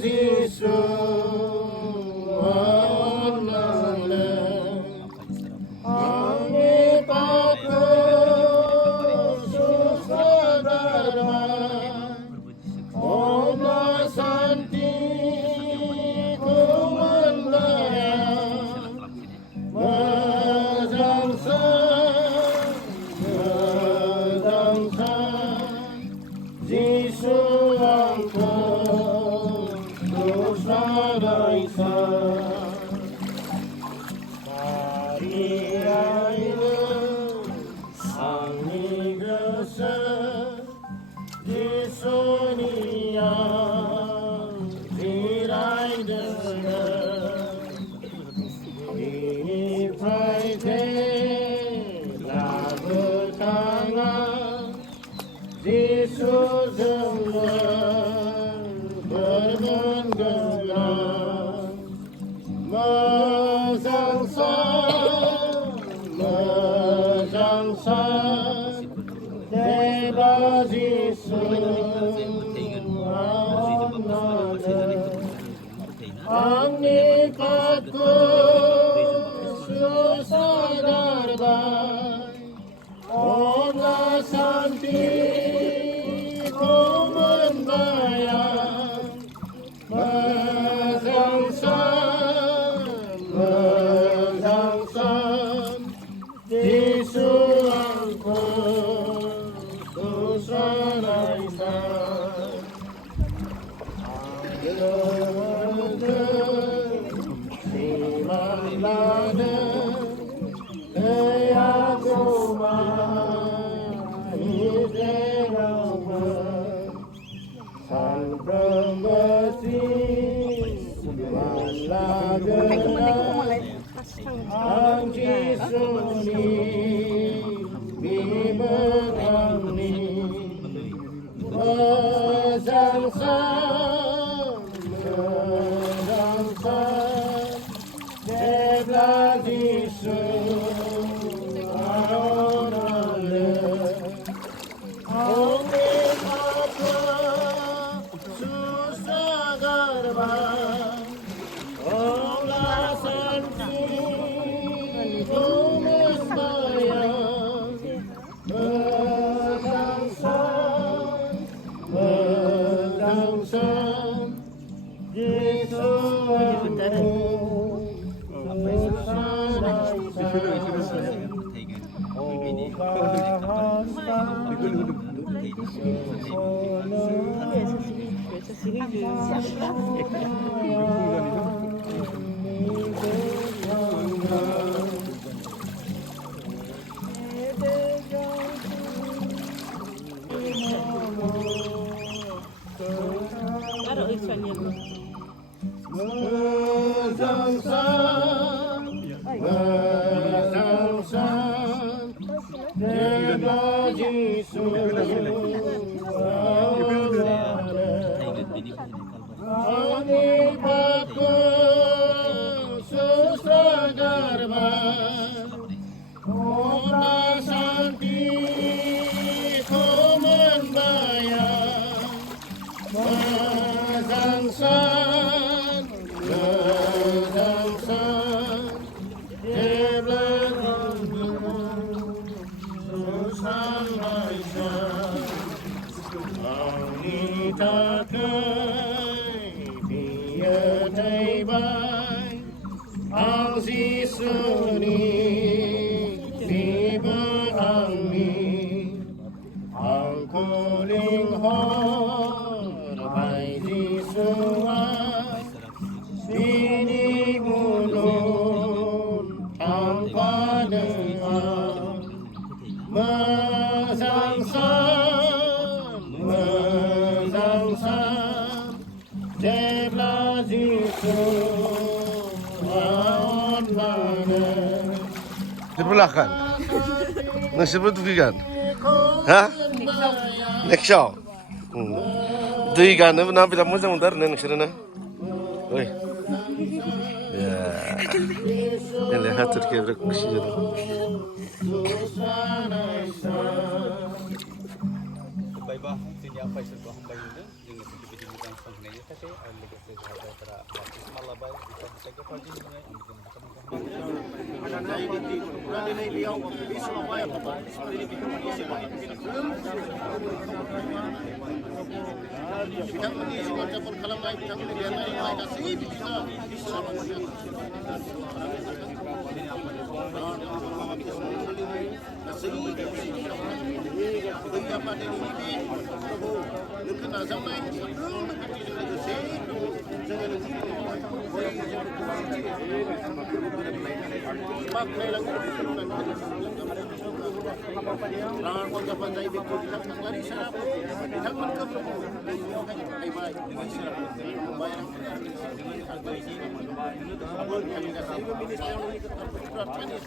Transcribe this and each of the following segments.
Yesu Terbelakang. Nasibat dugigan. Ha? Next show. Dugigan na na bila mo sa mundar na nagsira na. Oy. Ya. Ele hatur ke brak kushir. Bye bye. Sini apa itu? Hamba ini. Jangan sampai jadi mudah बानायनो थाखाय आरो लोगोसे जायफोरा बाप्तिस्मा लाबाय बिसोर गोथार दिहुननाय जाय गथ'फोरा दिनै बेयाव बे समावहाय बिथांमोननि जिबन जापन खालामनाय बिथांमोननि देरनाय गासै बिथिङाव इसोरा बै आफादनि बे नोंखौ नाजावनाय साफ्रोमबो खान्थिजों लोगोसे जोङो जाय बेखौ बिथांमोननि सारा बिथांमोनखौ गासैबो मिनिस्ट्रियाव प्रार्थनानि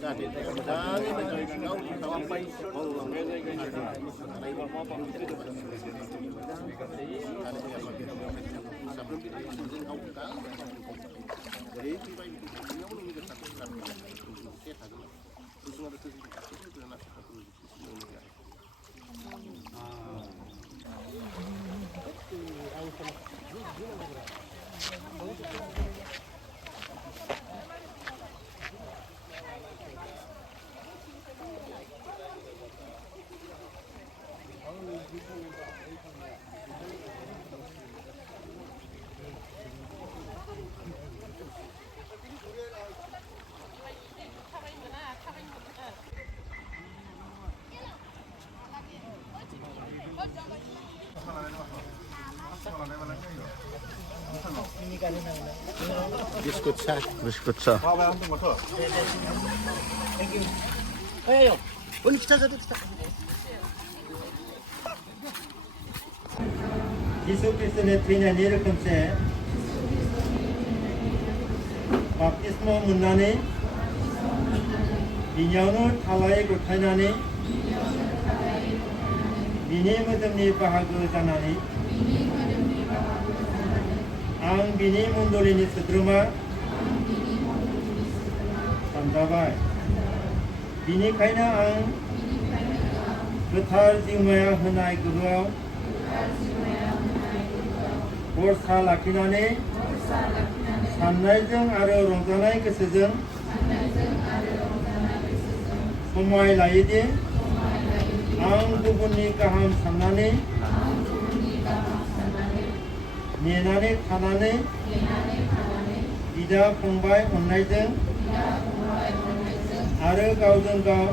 जाहाथे मोजाङै मोजाङै गावनि खालामबाय 비스킷 차. 비스킷 차. 해요. 오늘 기차 저도 기차. Yesus Kristusnya Trina niru kamse baptisma munani binyawno thalai gothainani bini modomni bahago janani आं बिनि मण्डलिनि सोद्रोमा सानजाबाय बिनिखायनो आं गोथार जिउमाया होनाय गोहोआव भरसा लाखिनानै साननायजों आरो रंजानाय गोसोजों समाय लायोदि आं गुबुननि गाहाम साननानै नेनानै थानानै बिदा फंबाय अननायजों आरो गावजों गाव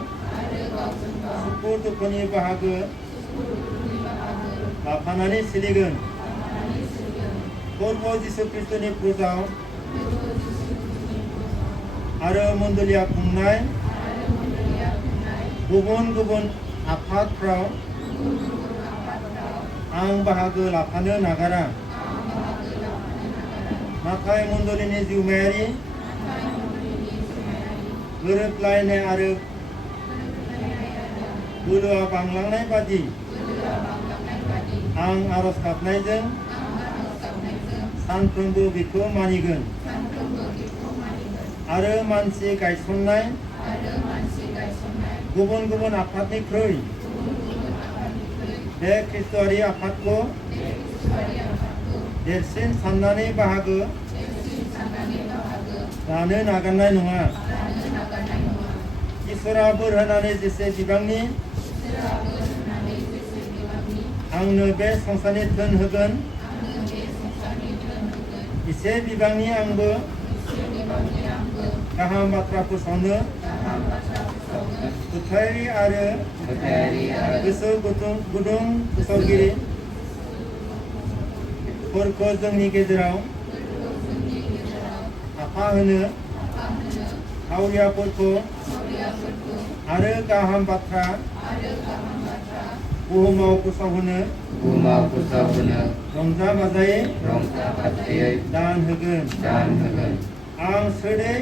सुखु दुखुनि बाहागो लाफानानै सोलिगोन प्रभु जिसु ख्रिस्टनि फुजाव आरो मण्डलिया खुंनाय गुबुन गुबुन आफादफ्राव आं बाहागो लाफानो नागारा नाथाय मण्डलिनि जिउमायारि गोरोबलायनाय आरो बोलोआ बांलांनाय बादि आं आरज गाबनायजों सानफ्रोमबो बेखौ मानिगोन आरो मानसि गायसननाय गुबुन गुबुन आफादनिख्रुइ बे ख्रिस्ट'आरि आफादखौ देरसिन साननानै बाहागो लानो नागारनाय नङा इसोरा बोर होनानै जेसे बिबांनि आंनो बे संसारनि धोन होगोन एसे बिबांनि आंबो गाहाम बाथ्रा फोसावनो फोथायारि आरो गोसो गुदुं फोसावगिरि फोरखौ जोंनि गेजेराव आफा होनो हावरियाफोरखौ आरो गाहाम बाथ्रा बुहुमाव फोसावहोनो रंजा बाजायै दान होगोन आं सोदै